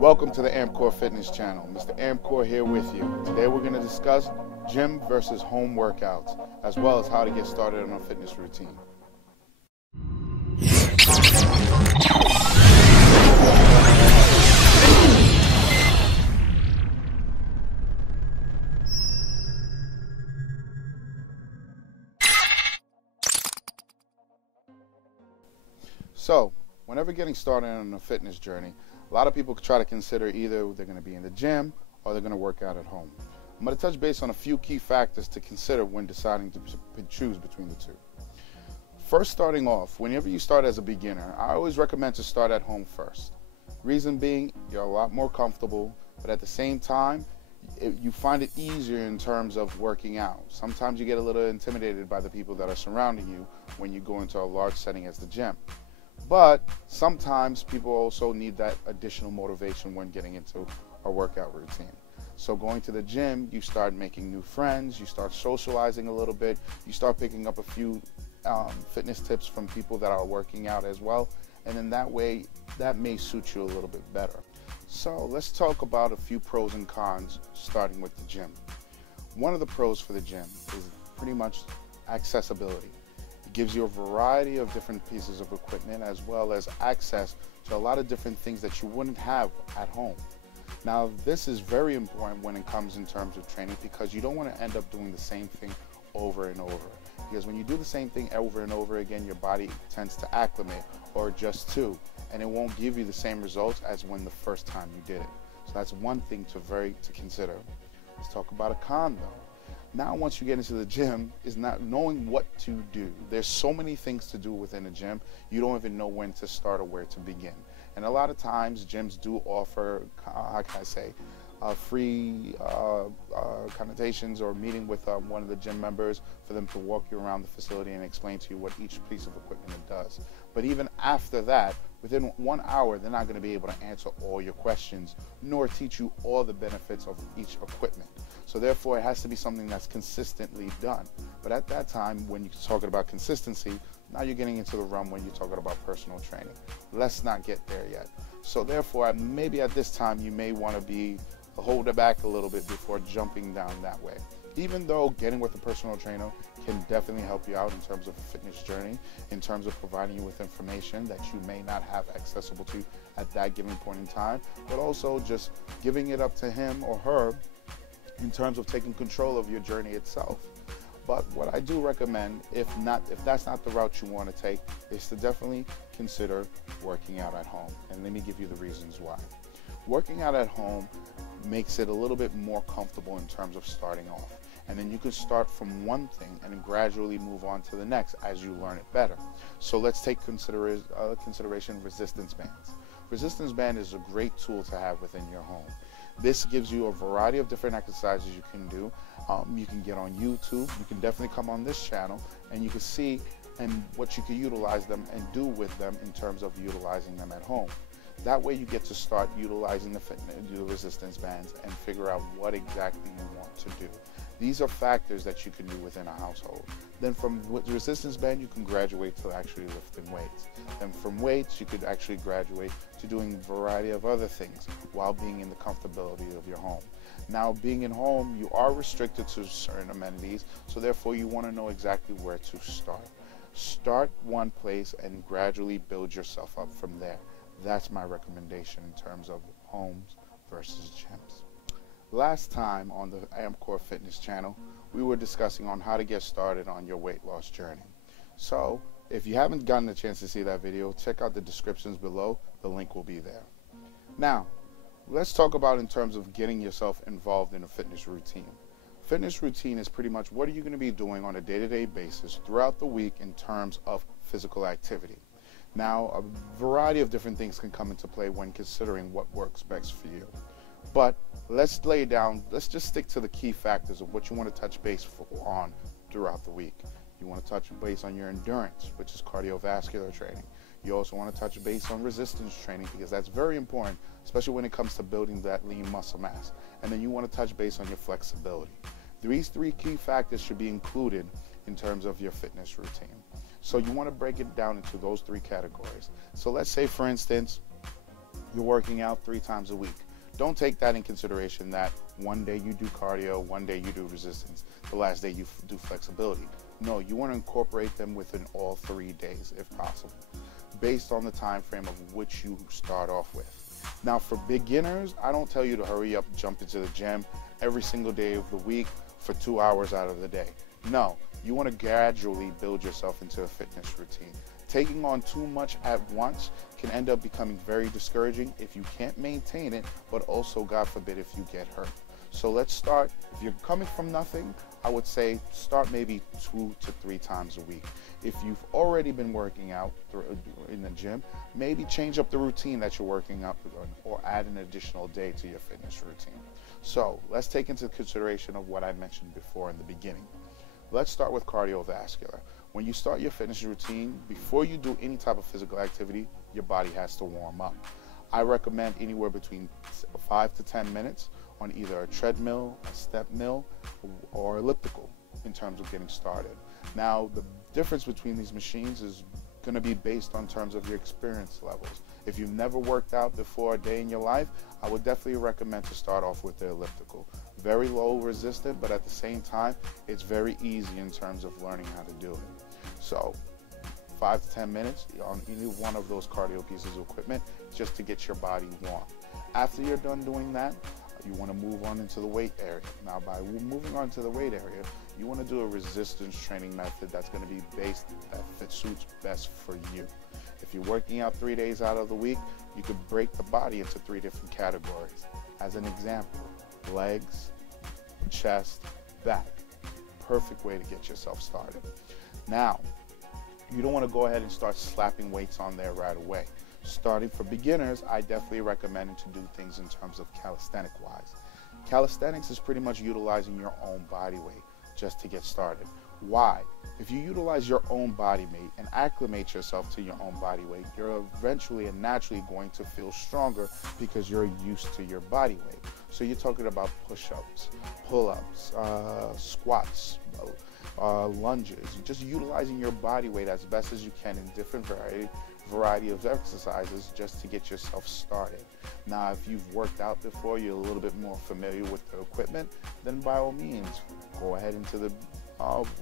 Welcome to the AMCore Fitness Channel. Mr. AMCore here with you. Today we're going to discuss gym versus home workouts, as well as how to get started on a fitness routine. So, whenever getting started on a fitness journey, a lot of people try to consider either they're going to be in the gym or they're going to work out at home. I'm going to touch base on a few key factors to consider when deciding to choose between the two. First, starting off, whenever you start as a beginner, I always recommend to start at home first. Reason being, you're a lot more comfortable, but at the same time, you find it easier in terms of working out. Sometimes you get a little intimidated by the people that are surrounding you when you go into a large setting as the gym. But sometimes people also need that additional motivation when getting into a workout routine. So going to the gym, you start making new friends, you start socializing a little bit, you start picking up a few fitness tips from people that are working out as well, and then that way, that may suit you a little bit better. So let's talk about a few pros and cons, starting with the gym. One of the pros for the gym is pretty much accessibility. It gives you a variety of different pieces of equipment as well as access to a lot of different things that you wouldn't have at home. Now, this is very important when it comes in terms of training, because you don't want to end up doing the same thing over and over. Because when you do the same thing over and over again, your body tends to acclimate or adjust to, and it won't give you the same results as when the first time you did it. So that's one thing to consider. Let's talk about a con though. Now, once you get into the gym, is not knowing what to do. There's so many things to do within a gym, you don't even know when to start or where to begin. And a lot of times, gyms do offer, how can I say, free connotations or meeting with one of the gym members for them to walk you around the facility and explain to you what each piece of equipment it does. But even after that, within 1 hour, they're not going to be able to answer all your questions, nor teach you all the benefits of each equipment. So therefore, it has to be something that's consistently done. But at that time, when you're talking about consistency, now you're getting into the realm when you're talking about personal training. Let's not get there yet. So therefore, maybe at this time, you may want to hold it back a little bit before jumping down that way. Even though getting with a personal trainer can definitely help you out in terms of a fitness journey, in terms of providing you with information that you may not have accessible to at that given point in time, but also just giving it up to him or her in terms of taking control of your journey itself. But what I do recommend, if that's not the route you want to take, is to definitely consider working out at home. And let me give you the reasons why. Working out at home makes it a little bit more comfortable in terms of starting off. And then you can start from one thing and gradually move on to the next as you learn it better. So let's take consideration resistance bands. Resistance band is a great tool to have within your home. This gives you a variety of different exercises you can do. You can get on YouTube. You can definitely come on this channel and you can see what you can utilize them and do with them in terms of utilizing them at home. That way you get to start utilizing the resistance bands and figure out what exactly you want to do. These are factors that you can do within a household. Then from the resistance band, you can graduate to actually lifting weights. Then from weights, you could actually graduate to doing a variety of other things while being in the comfortability of your home. Now, being in home, you are restricted to certain amenities, so therefore you want to know exactly where to start. Start one place and gradually build yourself up from there. That's my recommendation in terms of homes versus gyms. Last time on the AMCore Fitness Channel, we were discussing on how to get started on your weight loss journey. So, if you haven't gotten a chance to see that video, check out the descriptions below. The link will be there. Now, let's talk about in terms of getting yourself involved in a fitness routine. Fitness routine is pretty much what are you going to be doing on a day-to-day basis throughout the week in terms of physical activity. Now, a variety of different things can come into play when considering what works best for you. But let's just stick to the key factors of what you want to touch base on throughout the week. You want to touch base on your endurance, which is cardiovascular training. You also want to touch base on resistance training, because that's very important, especially when it comes to building that lean muscle mass. And then you want to touch base on your flexibility. These three key factors should be included in terms of your fitness routine. So you want to break it down into those three categories. So let's say, for instance, You're working out 3 times a week. Don't take that in consideration that one day you do cardio, one day you do resistance, the last day you do flexibility. No, you want to incorporate them within all 3 days if possible, based on the time frame of which you start off with. Now for beginners, I don't tell you to hurry up, jump into the gym every single day of the week for 2 hours out of the day. No, you want to gradually build yourself into a fitness routine. Taking on too much at once can end up becoming very discouraging if you can't maintain it, but also, God forbid, if you get hurt. So let's start, if you're coming from nothing, I would say start maybe 2 to 3 times a week. If you've already been working out in the gym, maybe change up the routine that you're working up or add an additional day to your fitness routine. So let's take into consideration of what I mentioned before in the beginning. Let's start with cardiovascular. When you start your fitness routine, before you do any type of physical activity, your body has to warm up. I recommend anywhere between 5 to 10 minutes on either a treadmill, a step mill, or elliptical in terms of getting started. Now, the difference between these machines is going to be based on terms of your experience levels. If you've never worked out before a day in your life, I would definitely recommend to start off with the elliptical. Very low resistant, but at the same time, it's very easy in terms of learning how to do it. So 5 to 10 minutes on any one of those cardio pieces of equipment just to get your body warm. After you're done doing that, you want to move on into the weight area. Now, by moving on to the weight area, you want to do a resistance training method that's going to be based that suits best for you. If you're working out 3 days out of the week, you could break the body into 3 different categories. As an example, legs, chest, back. Perfect way to get yourself started. Now, you don't want to go ahead and start slapping weights on there right away. Starting for beginners, I definitely recommend to do things in terms of calisthenic wise. Calisthenics is pretty much utilizing your own body weight just to get started. Why? If you utilize your own body weight and acclimate yourself to your own body weight, you're eventually and naturally going to feel stronger because you're used to your body weight. So you're talking about push-ups, pull-ups, squats, lunges. You're just utilizing your body weight as best as you can in different variety of exercises just to get yourself started. Now, if you've worked out before, you're a little bit more familiar with the equipment, then by all means, go ahead into the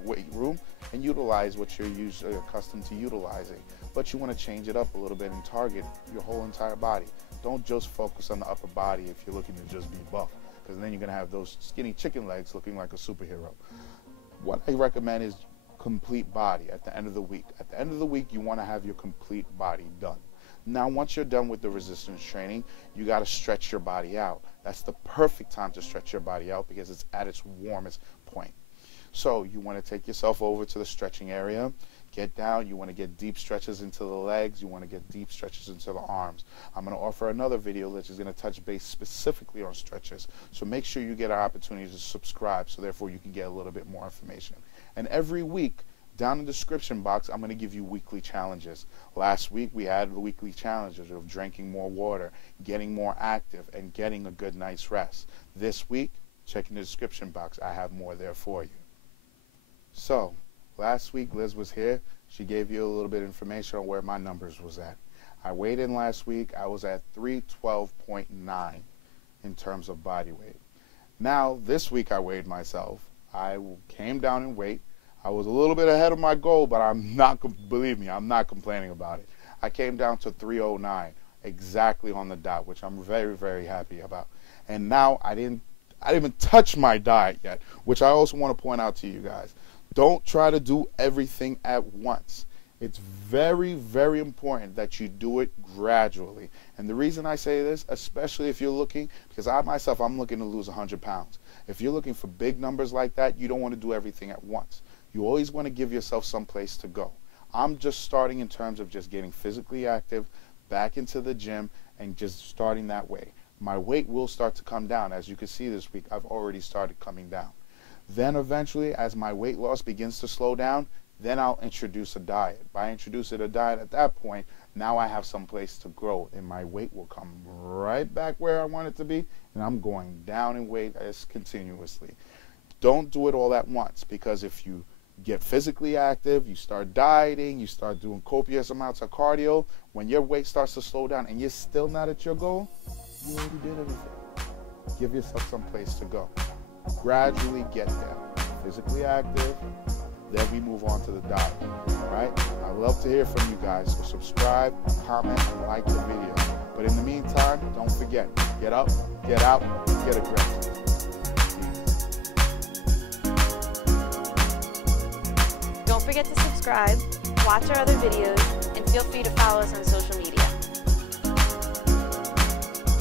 weight room and utilize what you're usually accustomed to utilizing. But you want to change it up a little bit and target your whole entire body. Don't just focus on the upper body if you're looking to just be buff, because then you're going to have those skinny chicken legs looking like a superhero. What I recommend is complete body at the end of the week. At the end of the week, you want to have your complete body done. Now, once you're done with the resistance training, you got to stretch your body out. That's the perfect time to stretch your body out because it's at its warmest point. So you want to take yourself over to the stretching area, get down. You want to get deep stretches into the legs. You want to get deep stretches into the arms. I'm going to offer another video that is going to touch base specifically on stretches. So make sure you get an opportunity to subscribe so therefore you can get a little bit more information. And every week, down in the description box, I'm going to give you weekly challenges. Last week, we had the weekly challenges of drinking more water, getting more active, and getting a good night's rest. This week, check in the description box. I have more there for you. So, last week, Liz was here. She gave you a little bit of information on where my numbers was at. I weighed in last week. I was at 312.9 in terms of body weight. Now, this week, I weighed myself. I came down in weight. I was a little bit ahead of my goal, but believe me, I'm not complaining about it. I came down to 309, exactly on the dot, which I'm very, very happy about. And now I didn't even touch my diet yet, which I also want to point out to you guys. Don't try to do everything at once. It's very, very important that you do it gradually. And the reason I say this, especially if you're looking, because I'm looking to lose 100 pounds. If you're looking for big numbers like that, you don't want to do everything at once. You always want to give yourself some place to go. I'm just starting in terms of just getting physically active, back into the gym, and just starting that way. My weight will start to come down. As you can see this week, I've already started coming down. Then eventually, as my weight loss begins to slow down, then I'll introduce a diet. By introducing a diet at that point, now I have some place to grow, and my weight will come right back where I want it to be, and I'm going down in weight as continuously. Don't do it all at once, because if you get physically active, you start dieting, you start doing copious amounts of cardio. When your weight starts to slow down and you're still not at your goal, you already did everything. Give yourself some place to go. Gradually get there. Physically active, then we move on to the diet, right? I love to hear from you guys, so subscribe, comment, and like the video. But in the meantime, don't forget, get up, get out, and get aggressive. Don't forget to subscribe, watch our other videos, and feel free to follow us on social media.